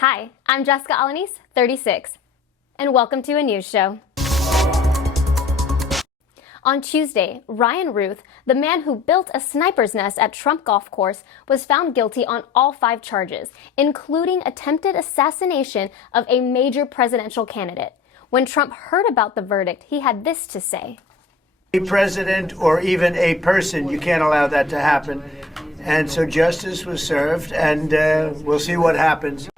Hi, I'm Jessica Alaniz, 36, and welcome to a news show. On Tuesday, Ryan Ruth, the man who built a sniper's nest at Trump Golf Course, was found guilty on all 5 charges, including attempted assassination of a major presidential candidate. When Trump heard about the verdict, he had this to say. A president or even a person, you can't allow that to happen. And so justice was served, and we'll see what happens.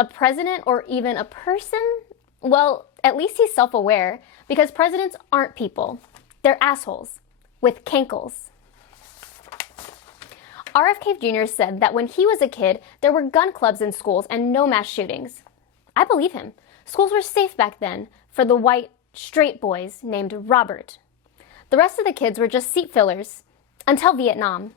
A president or even a person? Well, at least he's self-aware, because presidents aren't people. They're assholes with cankles. RFK Jr. said that when he was a kid, there were gun clubs in schools and no mass shootings. I believe him. Schools were safe back then for the white, straight boys named Robert. The rest of the kids were just seat fillers until Vietnam.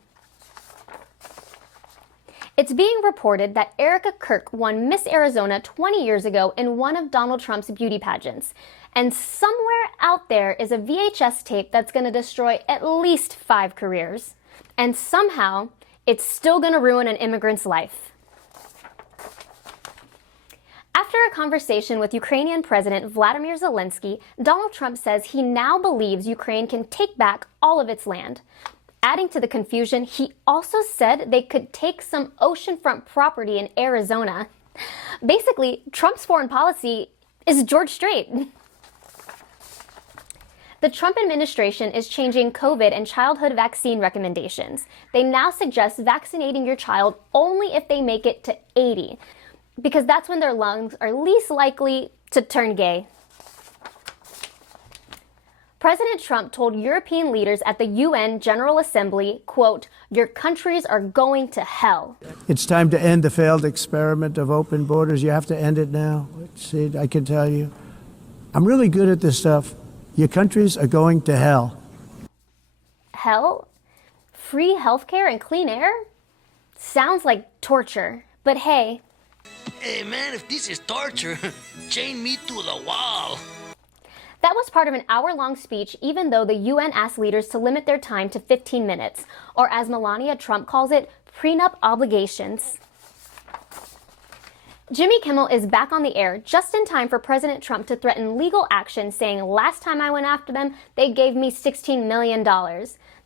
It's being reported that Erica Kirk won Miss Arizona 20 years ago in one of Donald Trump's beauty pageants. And somewhere out there is a VHS tape that's going to destroy at least 5 careers. And somehow, it's still going to ruin an immigrant's life. After a conversation with Ukrainian President Vladimir Zelensky, Donald Trump says he now believes Ukraine can take back all of its land. Adding to the confusion, he also said they could take some oceanfront property in Arizona. Basically, Trump's foreign policy is George Strait. The Trump administration is changing COVID and childhood vaccine recommendations. They now suggest vaccinating your child only if they make it to 80, because that's when their lungs are least likely to turn gay. President Trump told European leaders at the UN General Assembly, quote, "Your countries are going to hell." It's time to end the failed experiment of open borders. You have to end it now. See, I can tell you, I'm really good at this stuff. Your countries are going to hell. Hell? Free healthcare and clean air? Sounds like torture, but hey. Hey man, if this is torture, chain me to the wall. That was part of an hour-long speech, even though the UN asked leaders to limit their time to 15 minutes, or as Melania Trump calls it, prenup obligations. Jimmy Kimmel is back on the air just in time for President Trump to threaten legal action, saying, "Last time I went after them, they gave me $16 million.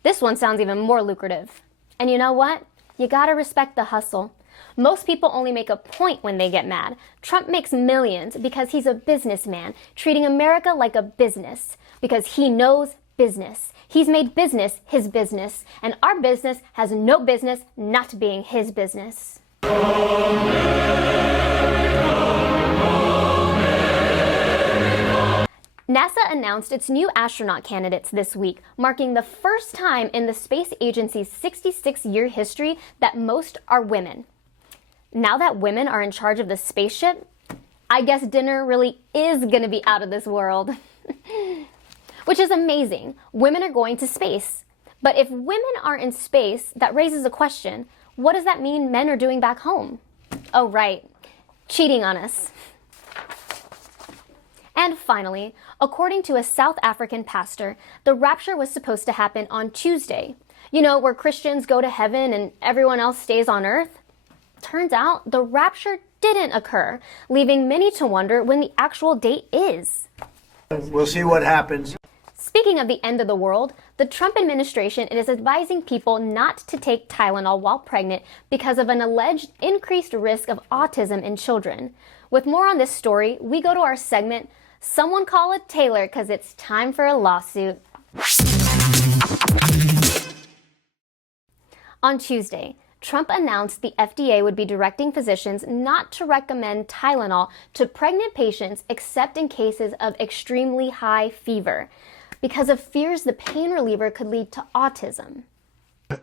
This one sounds even more lucrative." And you know what? You gotta respect the hustle. Most people only make a point when they get mad. Trump makes millions because he's a businessman, treating America like a business, because he knows business. He's made business his business, and our business has no business not being his business. NASA announced its new astronaut candidates this week, marking the first time in the space agency's 66-year history that most are women. Now that women are in charge of the spaceship, I guess dinner really is going to be out of this world. Which is amazing. Women are going to space. But if women are in space, that raises a question. What does that mean men are doing back home? Oh, right. Cheating on us. And finally, according to a South African pastor, the rapture was supposed to happen on Tuesday. You know, where Christians go to heaven and everyone else stays on earth? Turns out the rapture didn't occur, leaving many to wonder when the actual date is. We'll see what happens. Speaking of the end of the world, the Trump administration is advising people not to take Tylenol while pregnant because of an alleged increased risk of autism in children. With more on this story, we go to our segment, Someone Call a Tailor, because it's time for a lawsuit. On Tuesday, Trump announced the FDA would be directing physicians not to recommend Tylenol to pregnant patients except in cases of extremely high fever, because of fears the pain reliever could lead to autism.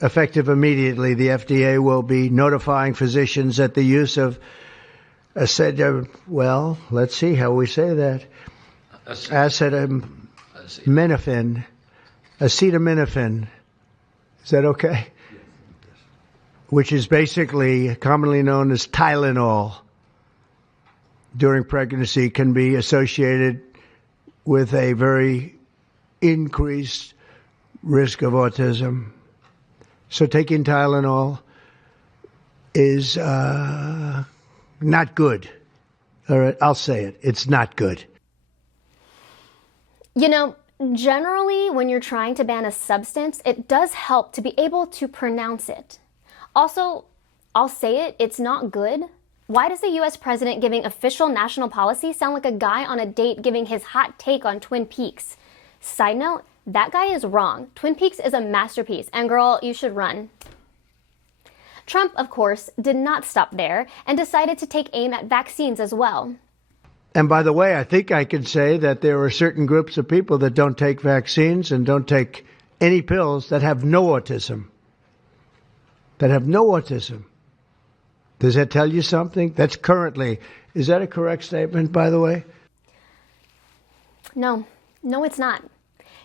Effective immediately, the FDA will be notifying physicians that the use of acetaminophen, is that okay? Which is basically commonly known as Tylenol, during pregnancy can be associated with a very increased risk of autism. So taking Tylenol is Not good. All right, I'll say it. It's not good. You know, generally, when you're trying to ban a substance, it does help to be able to pronounce it. Also, I'll say it, it's not good. Why does the US president giving official national policy sound like a guy on a date giving his hot take on Twin Peaks? Side note, that guy is wrong. Twin Peaks is a masterpiece, and girl, you should run. Trump, of course, did not stop there and decided to take aim at vaccines as well. And by the way, I think I can say that there are certain groups of people that don't take vaccines and don't take any pills that have no autism. That have no autism. Does that tell you something? That's currently, is that a correct statement, by the way? No, it's not.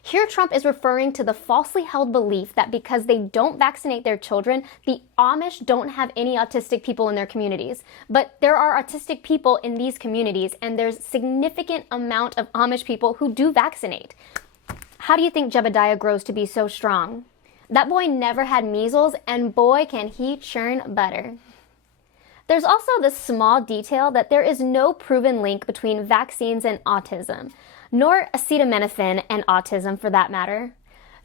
Here Trump is referring to the falsely held belief that because they don't vaccinate their children, the Amish don't have any autistic people in their communities. But there are autistic people in these communities, and there's significant amount of Amish people who do vaccinate. How do you think Jebediah grows to be so strong? That boy never had measles, and boy can he churn butter. There's also the small detail that there is no proven link between vaccines and autism, nor acetaminophen and autism for that matter.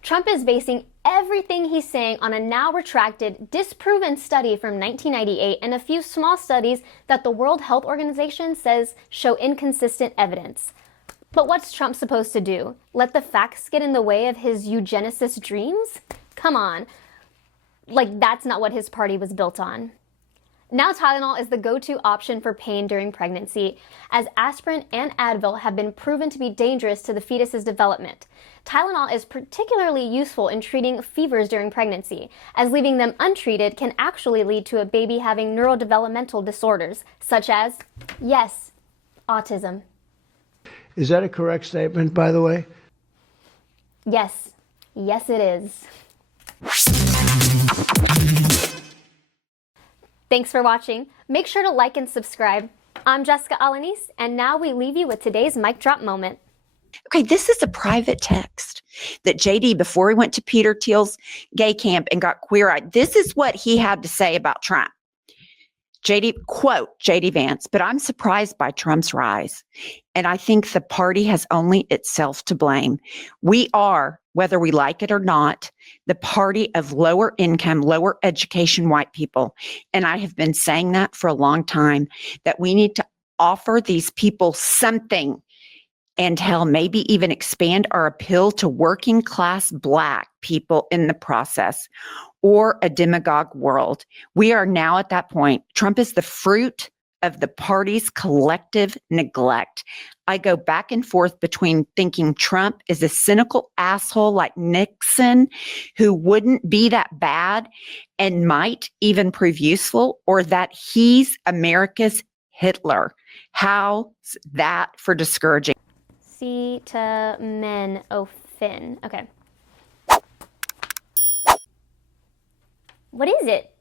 Trump is basing everything he's saying on a now retracted, disproven study from 1998 and a few small studies that the World Health Organization says show inconsistent evidence. But what's Trump supposed to do? Let the facts get in the way of his eugenicist dreams? Come on. Like, that's not what his party was built on. Now Tylenol is the go-to option for pain during pregnancy, as aspirin and Advil have been proven to be dangerous to the fetus's development. Tylenol is particularly useful in treating fevers during pregnancy, as leaving them untreated can actually lead to a baby having neurodevelopmental disorders, such as, yes, autism. Is that a correct statement, by the way? Yes, it is. Thanks for watching. Make sure to like and subscribe. I'm Jessica Alaniz, and now we leave you with today's mic drop moment. Okay, this is a private text that JD, before he went to Peter Thiel's gay camp and got queer-eyed, this is what he had to say about Trump. JD, quote, JD Vance, but I'm surprised by Trump's rise. And I think the party has only itself to blame. We are, whether we like it or not, the party of lower income, lower education white people. And I have been saying that for a long time, that we need to offer these people something, and hell, maybe even expand our appeal to working class Black people in the process, or a demagogue world. We are now at that point. Trump is the fruit of the party's collective neglect. I go back and forth between thinking Trump is a cynical asshole like Nixon, who wouldn't be that bad and might even prove useful, or that he's America's Hitler. How's that for discouraging? Acetaminophen. Okay. What is it?